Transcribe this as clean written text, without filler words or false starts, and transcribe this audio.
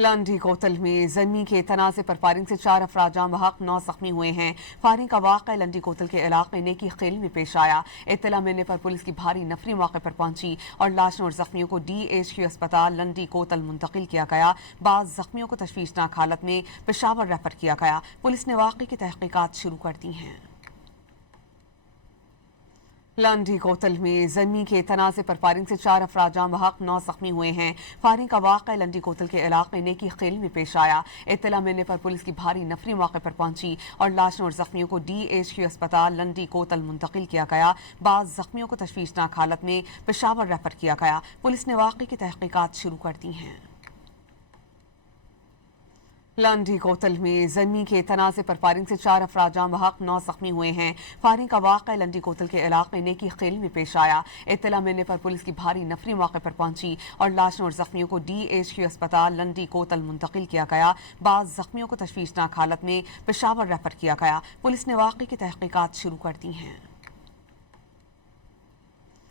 लंडी कोतल में जमी के तनाज़े पर फायरिंग से 4 अफराद जाम बहक 9 जख्मी हुए हैं। फायरिंग का वाक़या लंडी कोतल के इलाके नेकी खेल में पेश आया। इत्तला मिलने पर पुलिस की भारी नफरी मौके पर पहुंची और लाशों और जख्मियों को DHQ अस्पताल लंडी कोतल मुंतकिल किया गया। बाज़ जख्मियों को तशवीशनाक हालत में पेशावर रेफर किया गया। पुलिस ने वाक़े की तहकीकात शुरू कर दी हैं। लंडी कोतल में जमी के तनाज़े पर फायरिंग से 4 अफराद जाम बहक 9 जख्मी हुए हैं। फायरिंग का वाक़या लंडी कोतल के इलाके नेकी खेल में पेश आया। इत्तला मिलने पर पुलिस की भारी नफरी मौके पर पहुंची और लाशों और जख्मियों को DHQ अस्पताल लंडी कोतल मुंतकिल किया गया। बाज़ जख्मियों को तशवीशनाक हालत में पेशावर रेफर किया गया। पुलिस ने वाक़े की तहकीकात शुरू कर दी हैं। लंडी कोतल में जमी के तनाज़े पर फायरिंग से 4 अफराद जाम बहक 9 जख्मी हुए हैं। फायरिंग का वाक़या लंडी कोतल के इलाके नेकी खेल में पेश आया। इत्तला मिलने पर पुलिस की भारी नफरी मौके पर पहुंची और लाशों और जख्मियों को DHQ अस्पताल लंडी कोतल मुंतकिल किया गया। बाज़ जख्मियों को तशवीशनाक हालत में पेशावर रेफर किया गया। पुलिस ने वाक़े की तहकीकात शुरू कर दी हैं।